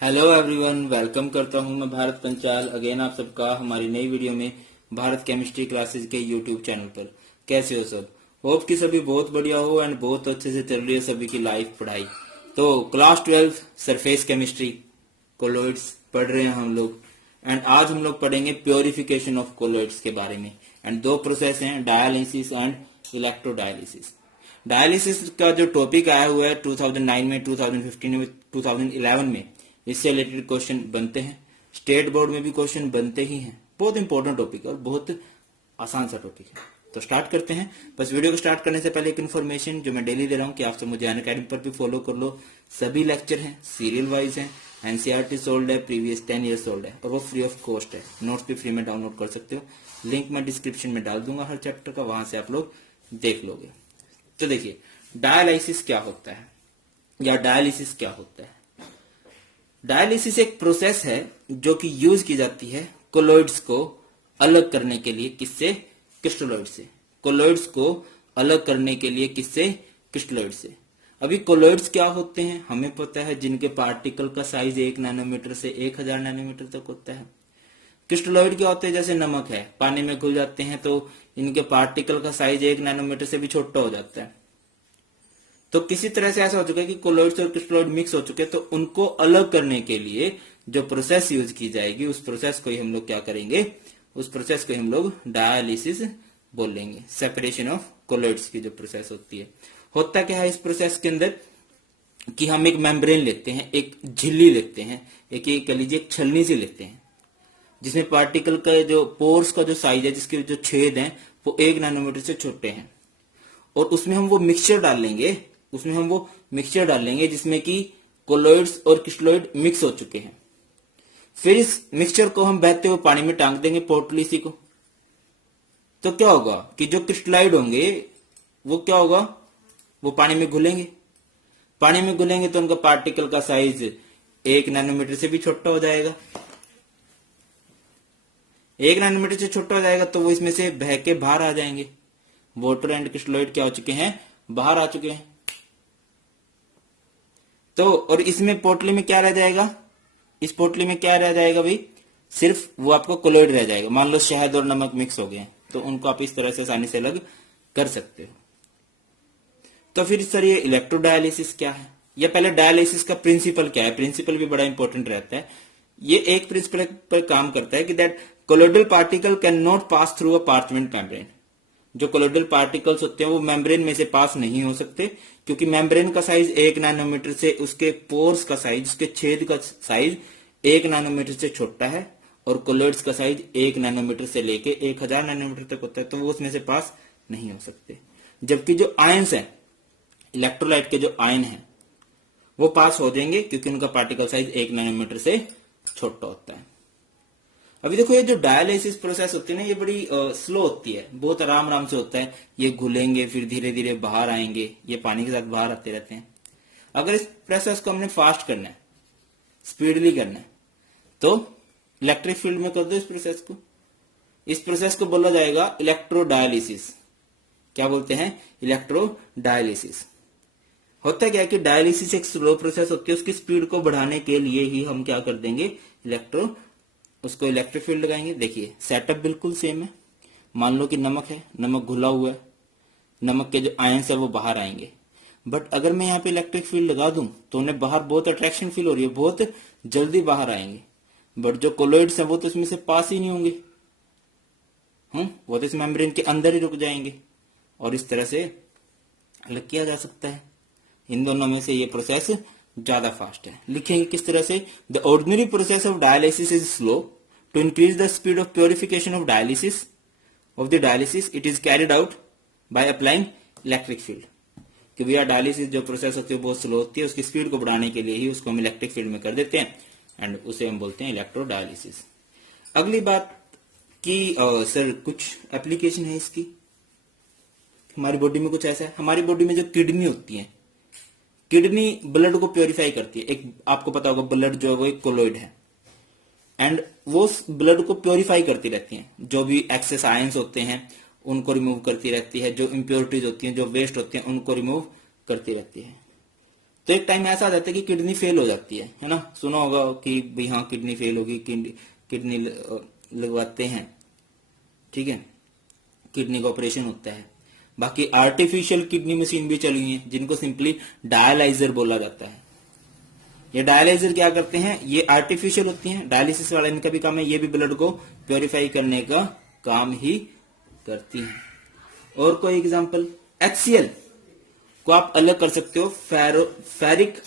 Hello everyone, welcome करता हूं मैं भारत पंचाल अगेन आप सबका हमारी नई वीडियो में भारत केमिस्ट्री क्लासेस के यूट्यूब चैनल पर। कैसे हो सब? होप कि सभी बहुत बढ़िया हो एंड बहुत अच्छे से चल रही है सभी की लाइफ पढ़ाई। तो क्लास 12 सरफेस केमिस्ट्री कोलोइड्स पढ़ रहे हैं हम लोग एंड आज हम लोग पढ़ेंगे प्योरिफिकेशन ऑफ कोलोइड्स के बारे में। एंड दो प्रोसेस हैं, डायलिसिस एंड इलेक्ट्रोडायलिसिस। डायलिसिस का जो टॉपिक आया हुआ है 2009 में, 2015 में, 2011 में, इससे रिलेटेड क्वेश्चन बनते हैं। स्टेट बोर्ड में भी क्वेश्चन बनते ही हैं। बहुत इंपॉर्टेंट टॉपिक है और बहुत आसान सा टॉपिक है। तो स्टार्ट करते हैं। बस वीडियो को स्टार्ट करने से पहले एक इन्फॉर्मेशन जो मैं डेली दे रहा हूँ कि आप सब मुझे अनअकैडमी पर भी फॉलो कर लो। सभी लेक्चर हैं, सीरियल वाइज हैं, एनसीईआरटी सोल्ड है, प्रीवियस 10 ईयर्स ओल्ड है और वो फ्री ऑफ कॉस्ट है। नोट्स भी फ्री में डाउनलोड कर सकते हो। लिंक मैं डिस्क्रिप्शन में डाल दूंगा हर चैप्टर का, वहां से आप लोग देख लोगे। तो देखिए, डायलाइसिस क्या होता है या डायलिसिस क्या होता है। डायलिसिस एक प्रोसेस है जो कि यूज की जाती है कोलोइड्स को अलग करने के लिए। किससे? क्रिस्टलोइड से। कोलोइड्स को अलग करने के लिए किससे? क्रिस्टलोइड से। अभी कोलोइड्स क्या होते हैं हमें पता है, जिनके पार्टिकल का साइज 1 नैनोमीटर से 1000 नैनोमीटर तक होता है। क्रिस्टलोइड क्या होते हैं? जैसे नमक है, पानी में घुल जाते हैं तो इनके पार्टिकल का साइज 1 नैनोमीटर से भी छोटा हो जाता है। तो किसी तरह से ऐसा हो चुका है कि कोलोइड्स और क्रिस्टलोइड मिक्स हो चुके हैं, तो उनको अलग करने के लिए जो प्रोसेस यूज की जाएगी उस प्रोसेस को ही हम लोग क्या करेंगे? उस प्रोसेस को हम लोग डायलिसिस बोलेंगे। सेपरेशन ऑफ कोलोइड्स की जो प्रोसेस होती है, होता क्या है इस प्रोसेस के अंदर कि हम एक मेम्ब्रेन लेते हैं, एक झिल्ली लेते हैं, एक कह लीजिए एक छलनी से लेते हैं, जिसमें पार्टिकल का जो पोर्स का जो साइज है, जिसके जो छेद हैं वो 1 नैनोमीटर से छोटे हैं, और उसमें हम वो मिक्सचर डालेंगे जिसमें कि कोलोइड्स और क्रिस्टलोइड मिक्स हो चुके हैं। फिर इस मिक्सचर को हम बहते हुए पानी में टांग देंगे, पोर्टली सी को। तो क्या होगा कि जो क्रिस्टलाइड होंगे वो क्या होगा? वो पानी में घुलेंगे। पानी में घुलेंगे तो उनका पार्टिकल का साइज 1 नैनोमीटर से भी छोटा हो जाएगा। 1 नैनोमीटर से छोटा हो जाएगा तो वो इसमें से बह के बाहर आ जाएंगे। वाटर एंड क्रिस्टलोइड क्या हो चुके हैं? बाहर आ चुके हैं। तो और इसमें पोटली में क्या रह जाएगा? इस पोटली में क्या रह जाएगा भाई? सिर्फ वो आपको कोलोइड रह जाएगा। मान लो शहद और नमक मिक्स हो गए तो उनको आप इस तरह से आसानी से अलग कर सकते हो। तो फिर सर ये इलेक्ट्रोडायलिसिस क्या है, या पहले डायलिसिस का प्रिंसिपल क्या है? प्रिंसिपल भी बड़ा इंपॉर्टेंट रहता है। ये एक प्रिंसिपल पर काम करता है कि that colloidal particle can not pass through a parchment membrane. जो कोलोइडल पार्टिकल्स होते हैं वो मेम्ब्रेन में से पास नहीं हो सकते, क्योंकि मेम्ब्रेन का साइज 1 नैनोमीटर से, उसके पोर्स का साइज, उसके छेद का साइज 1 नैनोमीटर से छोटा है, और कोलोइड्स का साइज 1 नैनोमीटर से लेके 1000 नैनोमीटर तक होता है, तो वो उसमें से पास नहीं हो सकते। जबकि जो आयंस है, इलेक्ट्रोलाइट के जो आयन है वो पास हो जाएंगे, क्योंकि उनका पार्टिकल साइज 1 नैनोमीटर से छोटा होता है। अभी देखो, ये जो डायलिसिस प्रोसेस होती है ना, ये बड़ी स्लो होती है, बहुत आराम आराम से होता है। ये घुलेंगे, फिर धीरे धीरे बाहर आएंगे, ये पानी के साथ बाहर आते रहते हैं। अगर इस प्रोसेस को हमने फास्ट करना है, स्पीडली करना है, तो इलेक्ट्रिक फील्ड में कर दो इस प्रोसेस को। इस प्रोसेस को बोला जाएगा इलेक्ट्रोडायलिसिस। क्या बोलते हैं? इलेक्ट्रोडायलिसिस। होता क्या है कि डायलिसिस एक स्लो प्रोसेस होती है, उसकी स्पीड को बढ़ाने के लिए ही हम क्या कर देंगे? उसको इलेक्ट्रिक फील्ड लगाएंगे। देखिए, सेटअप बिल्कुल सेम है। मान लो कि नमक है, नमक घुला हुआ है, नमक के जो आयंस है वो बाहर आएंगे। बट अगर मैं यहाँ पे इलेक्ट्रिक फील्ड लगा दूं तो उन्हें बाहर बहुत अट्रैक्शन फील हो रही है, बहुत जल्दी बाहर आएंगे। बट जो कोलोइड्स है वो तो इसमें से पास ही नहीं होंगे, वो तो इस मेम्ब्रेन के अंदर ही रुक जाएंगे, और इस तरह से अलग किया जा सकता है। इन दोनों में से ये प्रोसेस ज्यादा फास्ट है। लिखेंगे किस तरह से? The ordinary process of dialysis is slow. To increase the speed of purification of dialysis it is carried out by applying electric field. कि भैया डायलिसिस जो प्रोसेस होती है बहुत स्लो होती है, उसकी स्पीड को बढ़ाने के लिए ही उसको हम इलेक्ट्रिक फील्ड में कर देते हैं, एंड उसे हम बोलते हैं इलेक्ट्रोडायलिसिस। अगली बात कि सर कुछ एप्लीकेशन है इसकी हमारी बॉडी में। कुछ ऐसा है, हमारी बॉडी में जो किडनी होती है, किडनी ब्लड को प्योरीफाई करती है। एक आपको पता होगा, ब्लड जो है वो एक कोलोइड है, एंड वो ब्लड को प्योरीफाई करती रहती है। जो भी एक्सेस आयंस होते हैं उनको रिमूव करती रहती है, जो इम्प्योरिटीज होती हैं, जो वेस्ट होती हैं, उनको रिमूव करती रहती है। तो एक टाइम ऐसा आ जाता है कि किडनी फेल हो जाती है ना। सुना होगा कि भाई हाँ किडनी फेल होगी, किडनी लगवाते हैं, ठीक है, किडनी का ऑपरेशन होता है। बाकी आर्टिफिशियल किडनी मशीन भी चली हुई है जिनको सिंपली डायलाइजर बोला जाता है। ये डायलाइजर क्या करते हैं, ये आर्टिफिशियल होती हैं, डायलिसिस वाला इनका भी काम है, ये भी ब्लड को प्योरीफाई करने का काम ही करती हैं। और कोई एग्जांपल, HCl को आप अलग कर सकते हो फेरिक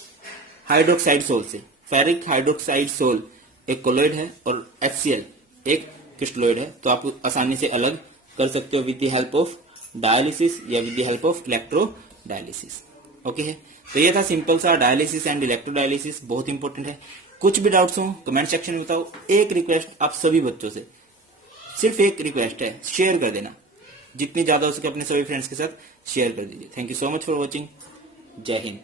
हाइड्रोक्साइड सोल से। फेरिक हाइड्रोक्साइड सोल एक कोलोइड है और HCl एक क्रिस्टलोइड है, तो आप आसानी से अलग कर सकते हो with the help of dialysis या with the help of electrodialysis. Okay है, तो ये था सिंपल सा डायलिसिस एंड इलेक्ट्रोडायलिसिस, बहुत इंपॉर्टेंट है। कुछ भी डाउट्स हो कमेंट सेक्शन में बताओ। एक रिक्वेस्ट आप सभी बच्चों से, सिर्फ एक रिक्वेस्ट है, शेयर कर देना, जितनी ज्यादा हो सके अपने सभी फ्रेंड्स के साथ शेयर कर दीजिए। Thank you so much for watching. जय हिंद।